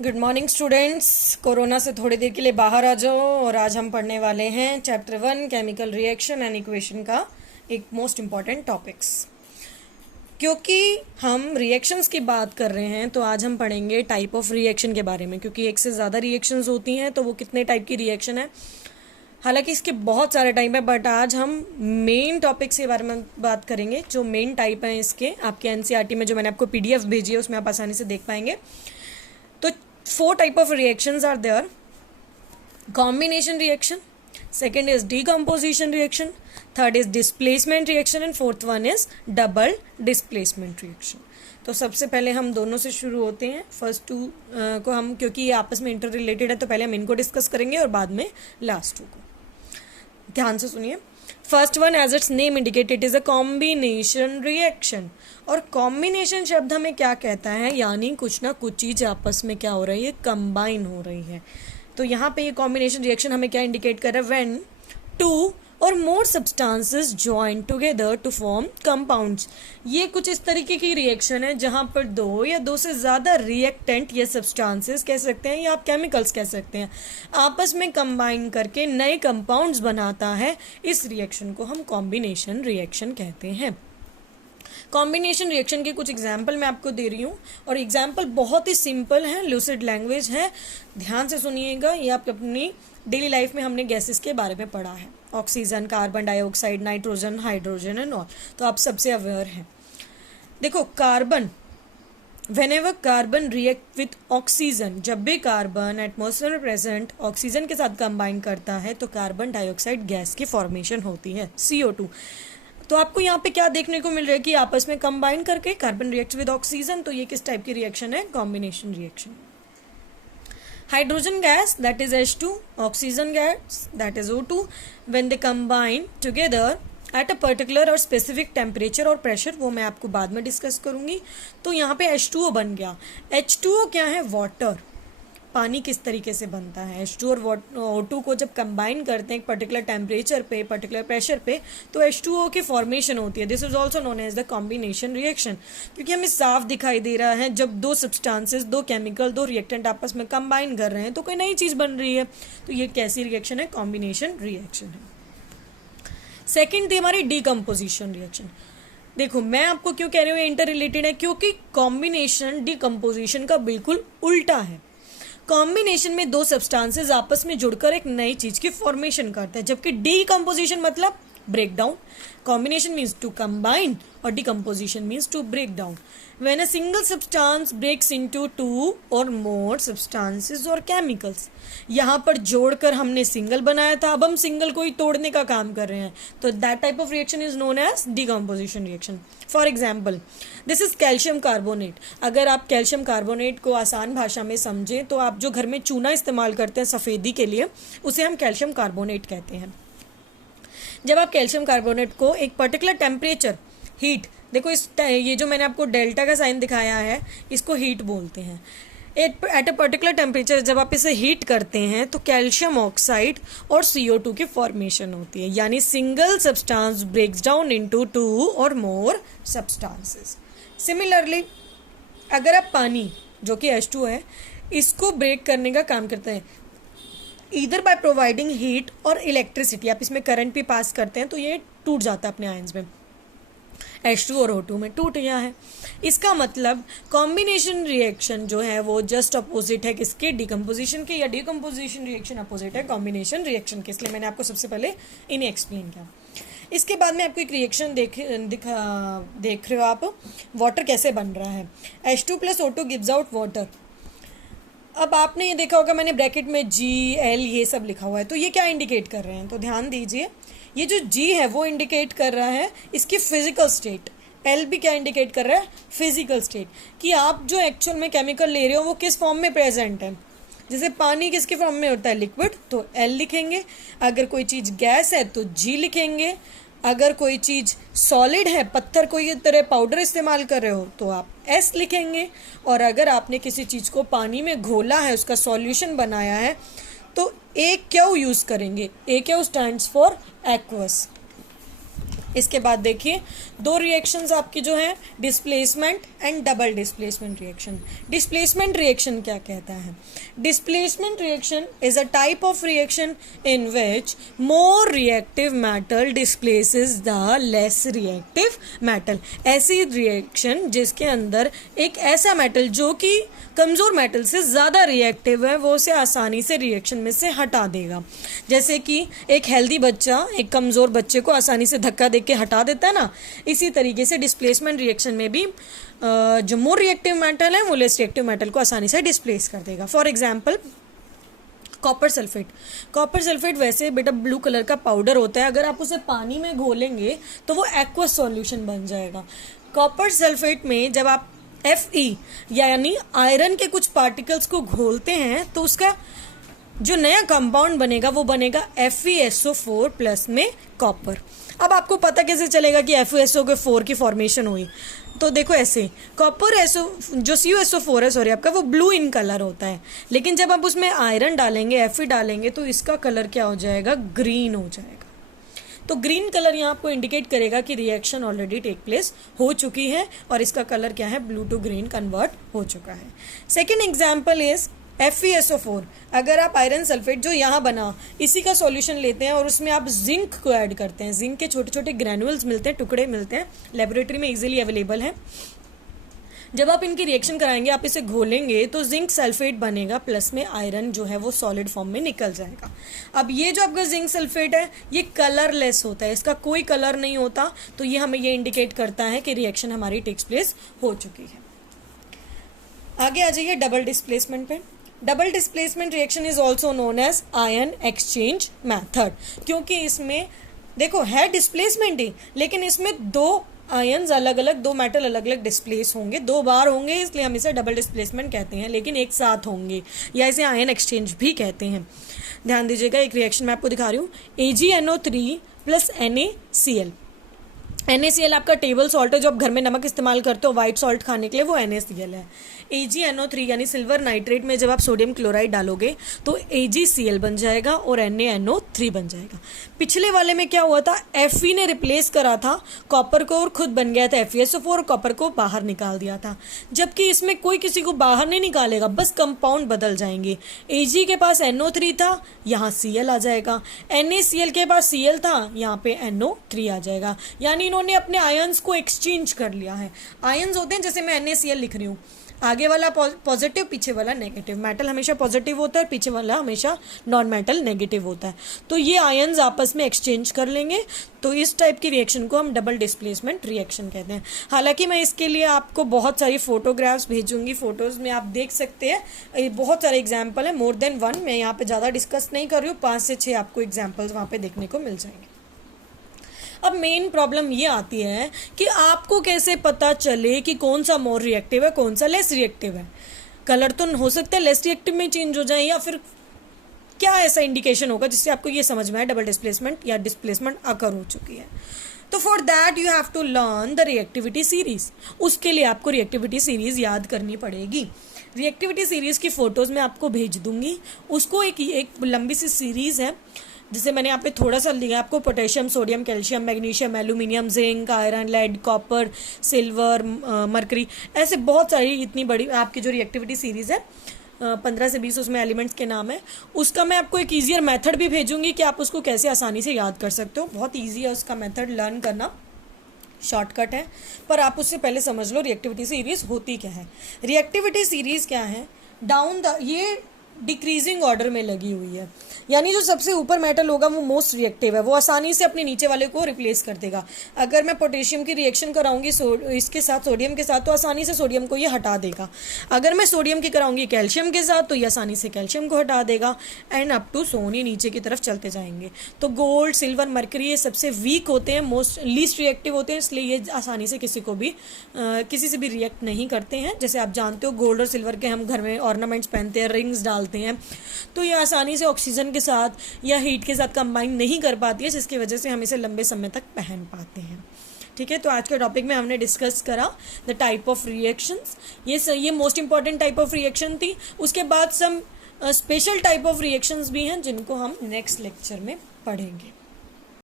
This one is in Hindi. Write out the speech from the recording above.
Good morning students. कोरोना से थोड़ी देर के लिए बाहर आ जाओ और आज हम पढ़ने वाले हैं chapter 1 chemical reaction and equation का एक मोस्ट इम्पॉर्टेंट टॉपिक्स। क्योंकि हम रिएक्शंस की बात कर रहे हैं तो आज हम पढ़ेंगे टाइप ऑफ रिएक्शन के बारे में, क्योंकि एक से ज़्यादा रिएक्शंस होती हैं तो वो कितने टाइप की रिएक्शन है। हालांकि इसके बहुत सारे टाइप है, बट आज हम मेन टॉपिक्स के बारे में बात करेंगे। जो मेन टाइप हैं इसके आपके एनसीईआरटी में जो मैंने आपको पीडीएफ भेजी है उसमें आप आसानी से देख पाएंगे। तो 4 type of reactions are there. Combination reaction, second is decomposition reaction, third is displacement reaction and fourth one is double displacement reaction. तो सबसे पहले हम दोनों से शुरू होते हैं। फर्स्ट टू को हम, क्योंकि ये आपस में इंटर रिलेटेड है, तो पहले हम इनको डिस्कस करेंगे और बाद में लास्ट 2 को। ध्यान से सुनिए। First one, as its name indicate, it is a combination reaction. और कॉम्बिनेशन शब्द हमें क्या कहता है, यानी कुछ ना कुछ चीज आपस में क्या हो रही है, कंबाइन हो रही है। तो यहाँ पे ये कॉम्बिनेशन रिएक्शन हमें क्या इंडिकेट कर रहा है, व्हेन 2 और more substances join together to form compounds. ये कुछ इस तरीके की रिएक्शन है जहां पर 2 या 2 से ज़्यादा रिएक्टेंट या सब्सटेंसेस कह सकते हैं या आप केमिकल्स कह सकते हैं, आपस में कंबाइन करके नए कंपाउंड्स बनाता है। इस रिएक्शन को हम कॉम्बिनेशन रिएक्शन कहते हैं। कॉम्बिनेशन रिएक्शन के कुछ एग्जाम्पल मैं आपको दे रही हूँ और एग्जाम्पल बहुत ही सिंपल है, लूसिड लैंग्वेज है। ध्यान से सुनिएगा। ये आप अपनी डेली लाइफ में हमने गैसेस के बारे में पढ़ा है, oxygen, carbon dioxide, nitrogen, hydrogen and all, तो आप सबसे अवेयर हैं। देखो, carbon, whenever carbon react with oxygen, जब भी कार्बन एटमॉस्फेयर में प्रेजेंट ऑक्सीजन के साथ कंबाइन करता है तो कार्बन डाइऑक्साइड गैस की फॉर्मेशन होती है, CO2। तो आपको यहाँ पे क्या देखने को मिल रहा है कि आपस में कंबाइन करके कार्बन रिएक्ट विद ऑक्सीजन, तो ये किस टाइप की रिएक्शन है, combination reaction. Hydrogen gas, that is H2, oxygen gas, that is O2, when they combine together at a particular और स्पेसिफिक टेम्परेचर और प्रेशर, वो मैं आपको बाद में डिस्कस करूंगी। तो यहाँ पे H2O बन गया। H2O क्या है, वाटर। पानी किस तरीके से बनता है, H2 और O2 को जब कंबाइन करते हैं एक पर्टिकुलर टेम्परेचर पे, पर्टिकुलर प्रेशर पे, तो H2O की फॉर्मेशन होती है। This is also known as the combination reaction, क्योंकि हमें साफ दिखाई दे रहा है जब 2 सब्सटेंसेस, 2 केमिकल, 2 रिएक्टेंट आपस में कंबाइन कर रहे हैं तो कोई नई चीज बन रही है। तो ये कैसी रिएक्शन है, कॉम्बिनेशन रिएक्शन है। सेकेंड थी हमारी डीकम्पोजिशन रिएक्शन। देखो, मैं आपको क्यों कह रही हूँ इंटर रिलेटेड है, क्योंकि कॉम्बिनेशन डीकम्पोजिशन का बिल्कुल उल्टा है। कॉम्बिनेशन में 2 सब्सटेंसेस आपस में जुड़कर एक नई चीज की फॉर्मेशन करते हैं, जबकि डीकम्पोजिशन मतलब break down. Combination means to combine और decomposition means to break down. When a single substance breaks into 2 और मोर सब्सटेंसेस और केमिकल्स, यहाँ पर जोड़कर हमने सिंगल बनाया था, अब हम सिंगल को ही तोड़ने का काम कर रहे हैं, तो that type of reaction is known as decomposition reaction. For example, this is calcium carbonate. अगर आप कैल्शियम कार्बोनेट को आसान भाषा में समझें तो आप जो घर में चूना इस्तेमाल करते हैं सफेदी के लिए, उसे हम कैल्शियम कार्बोनेट कहते हैं। जब आप कैल्शियम कार्बोनेट को एक पर्टिकुलर टेम्परेचर, हीट, देखो ये जो मैंने आपको डेल्टा का साइन दिखाया है, इसको हीट बोलते हैं। एट अ पर्टिकुलर टेम्परेचर जब आप इसे हीट करते हैं तो कैल्शियम ऑक्साइड और CO2 की फॉर्मेशन होती है, यानी single substance breaks down into 2 और मोर सब्सटेंसेस। सिमिलरली, अगर आप पानी, जो कि H2 है, इसको ब्रेक करने का काम करते हैं ईदर बाय प्रोवाइडिंग हीट और इलेक्ट्रिसिटी, आप इसमें करंट भी पास करते हैं तो ये टूट जाता है अपने आयंस में। H2 और O2 में टूट गया है। इसका मतलब कॉम्बिनेशन रिएक्शन जो है वो जस्ट अपोजिट है किसके, डीकम्पोजिशन के, या डीकम्पोजिशन रिएक्शन अपोजिट है कॉम्बिनेशन रिएक्शन के। इसलिए मैंने आपको सबसे पहले इन्हें एक्सप्लेन किया। इसके बाद में आपको एक रिएक्शन देख रहे हो आप, वाटर कैसे बन रहा है। H2 + O2 gives out water. अब आपने ये देखा होगा मैंने ब्रैकेट में Gl ये सब लिखा हुआ है, तो ये क्या इंडिकेट कर रहे हैं, तो ध्यान दीजिए। ये जो G है वो इंडिकेट कर रहा है इसकी फिजिकल स्टेट, L भी क्या इंडिकेट कर रहा है, फिजिकल स्टेट, कि आप जो एक्चुअल में केमिकल ले रहे हो वो किस फॉर्म में प्रेजेंट है। जैसे पानी किसके फॉर्म में होता है, लिक्विड, तो L लिखेंगे। अगर कोई चीज़ गैस है तो G लिखेंगे। अगर कोई चीज़ सॉलिड है, पत्थर कोई तरह पाउडर इस्तेमाल कर रहे हो तो आप S लिखेंगे। और अगर आपने किसी चीज़ को पानी में घोला है, उसका सॉल्यूशन बनाया है, तो AQ यूज़ करेंगे। AQ stands for aqueous. इसके बाद देखिए दो रिएक्शंस आपकी जो है, displacement and double displacement reaction. Displacement reaction क्या कहता है? Displacement reaction is a type of reaction in which more reactive metal displaces the less reactive metal. ऐसी रिएक्शन जिसके अंदर एक ऐसा मेटल जो कि कमजोर मेटल से ज्यादा रिएक्टिव है, वो उसे आसानी से रिएक्शन में से हटा देगा। जैसे कि एक हेल्दी बच्चा एक कमजोर बच्चे को आसानी से धक्का देके हटा देता है ना, इसी तरीके से डिस्प्लेसमेंट रिएक्शन में भी जो मोर रिएक्टिव मेटल है वो लेस रिएक्टिव मेटल को आसानी से डिस्प्लेस कर देगा। For example copper sulphate. Copper sulphate वैसे बेटा ब्लू कलर का पाउडर होता है, अगर आप उसे पानी में घोलेंगे तो वो एक्वस सॉल्यूशन बन जाएगा। कॉपर सल्फेट में जब आप Fe यानी आयरन के कुछ पार्टिकल्स को घोलते हैं तो उसका जो नया कंपाउंड बनेगा वो बनेगा FeSO4 प्लस में कॉपर। अब आपको पता कैसे चलेगा कि FeSO4 की फॉर्मेशन हुई? तो देखो ऐसे, कॉपर जो CuSO4 है सॉरी आपका, वो ब्लू इन कलर होता है, लेकिन जब आप उसमें आयरन डालेंगे, Fe डालेंगे तो इसका कलर क्या हो जाएगा? ग्रीन हो जाएगा। तो ग्रीन कलर यहाँ आपको इंडिकेट करेगा कि रिएक्शन ऑलरेडी टेक प्लेस हो चुकी है और इसका कलर क्या है? ब्लू टू ग्रीन कन्वर्ट हो चुका है। Second example is FeSO4। अगर आप आयरन सल्फेट जो यहाँ बना इसी का सॉल्यूशन लेते हैं और उसमें आप जिंक को ऐड करते हैं, जिंक के छोटे छोटे ग्रैनुअल्स मिलते हैं, टुकड़े मिलते हैं, लेबोरेटरी में इजीली अवेलेबल है। जब आप इनकी रिएक्शन कराएंगे, आप इसे घोलेंगे तो जिंक सल्फेट बनेगा प्लस में आयरन जो है वो सॉलिड फॉर्म में निकल जाएगा। अब ये जो आपका जिंक सल्फेट है ये कलरलेस होता है, इसका कोई कलर नहीं होता, तो ये हमें ये इंडिकेट करता है कि रिएक्शन हमारी टेक्स प्लेस हो चुकी है। आगे आ जाइए डबल डिस्प्लेसमेंट पे। Double displacement reaction is also known as ion exchange method, क्योंकि इसमें देखो है डिस्प्लेसमेंट ही, लेकिन इसमें दो आयन्स अलग अलग, दो मेटल अलग अलग डिस्प्लेस होंगे, दो बार होंगे, इसलिए हम इसे डबल डिस्प्लेसमेंट कहते हैं, लेकिन एक साथ होंगे, या इसे आयन एक्सचेंज भी कहते हैं। ध्यान दीजिएगा, एक रिएक्शन मैं आपको दिखा रही हूँ, AgNO3 प्लस NaCl। NaCl आपका टेबल सॉल्ट है, जो आप घर में नमक इस्तेमाल करते हो व्हाइट सॉल्ट खाने के लिए, वो NaCl है। AgNO3 यानी सिल्वर नाइट्रेट में जब आप सोडियम क्लोराइड डालोगे तो AgCl बन जाएगा और NaNO3 बन जाएगा। पिछले वाले में क्या हुआ था? Fe ने रिप्लेस करा था कॉपर को और खुद बन गया था FeSO4, कॉपर को बाहर निकाल दिया था, जबकि इसमें कोई किसी को बाहर नहीं निकालेगा, बस कंपाउंड बदल जाएंगे। Ag के पास NO3 था, यहाँ Cl आ जाएगा, NaCl के पास Cl था, यहाँ पे NO3 आ जाएगा, यानी इन्होंने अपने आयंस को एक्सचेंज कर लिया है। आयंस होते हैं, जैसे मैं NaCl लिख रही हूँ, आगे वाला पॉजिटिव पीछे वाला नेगेटिव, मेटल हमेशा पॉजिटिव होता है, पीछे वाला हमेशा नॉन मेटल नेगेटिव होता है, तो ये आयंस आपस में एक्सचेंज कर लेंगे, तो इस टाइप की रिएक्शन को हम डबल डिस्प्लेसमेंट रिएक्शन कहते हैं। हालांकि मैं इसके लिए आपको बहुत सारी फोटोग्राफ्स भेजूंगी, फोटोज में आप देख सकते हैं, बहुत सारे एग्जाम्पल है, मोर देन वन, मैं यहाँ पे ज़्यादा डिस्कस नहीं कर रही हूँ, 5 से 6 आपको एग्जाम्पल्स वहाँ पे देखने को मिल जाएंगे। अब मेन प्रॉब्लम ये आती है कि आपको कैसे पता चले कि कौन सा मोर रिएक्टिव है, कौन सा लेस रिएक्टिव है। कलर तो हो सकता है लेस रिएक्टिव में चेंज हो जाए, या फिर क्या ऐसा इंडिकेशन होगा जिससे आपको ये समझ में आए डबल डिस्प्लेसमेंट या डिस्प्लेसमेंट अकर हो चुकी है। तो for that you have to learn the reactivity series. उसके लिए आपको रिएक्टिविटी सीरीज याद करनी पड़ेगी। रिएक्टिविटी सीरीज की फोटोज मैं आपको भेज दूंगी, उसको एक लंबी सी सीरीज है, जिसे मैंने यहाँ पे थोड़ा सा लिखा, आपको potassium, sodium, calcium, magnesium, aluminium, zinc, iron, lead, copper, silver, mercury, ऐसे बहुत सारी इतनी बड़ी आपकी जो रिएक्टिविटी सीरीज है, 15 से 20 उसमें एलिमेंट्स के नाम है। उसका मैं आपको एक ईजियर मेथड भी भेजूंगी कि आप उसको कैसे आसानी से याद कर सकते हो। बहुत ईजी है उसका मेथड लर्न करना, शॉर्टकट है, पर आप उससे पहले समझ लो रिएक्टिविटी सीरीज होती क्या है। रिएक्टिविटी सीरीज क्या है? ये डिक्रीजिंग ऑर्डर में लगी हुई है, यानी जो सबसे ऊपर मेटल होगा वो मोस्ट रिएक्टिव है, वो आसानी से अपने नीचे वाले को रिप्लेस कर देगा। अगर मैं पोटेशियम की रिएक्शन कराऊंगी इसके साथ सोडियम के साथ, तो आसानी से सोडियम को ये हटा देगा। अगर मैं सोडियम की कराऊंगी कैल्शियम के साथ, तो ये आसानी से कैल्शियम को हटा देगा, एंड अप टू सोनी नीचे की तरफ चलते जाएंगे। तो गोल्ड, सिल्वर, मरकरी ये सबसे वीक होते हैं, मोस्ट लीस्ट रिएक्टिव होते हैं, इसलिए ये आसानी से किसी से भी रिएक्ट नहीं करते हैं। जैसे आप जानते हो गोल्ड और सिल्वर के हम घर में ऑर्नामेंट्स पहनते हैं, रिंग्स डालते हैं, तो ये आसानी से ऑक्सीजन के साथ या हीट के साथ कंबाइन नहीं कर पाती है, जिसकी वजह से हम इसे लंबे समय तक पहन पाते हैं। ठीक है, तो आज के टॉपिक में हमने डिस्कस करा द टाइप ऑफ रिएक्शंस। ये most important type of reaction थी। उसके बाद some special type of reactions भी हैं जिनको हम नेक्स्ट लेक्चर में पढ़ेंगे।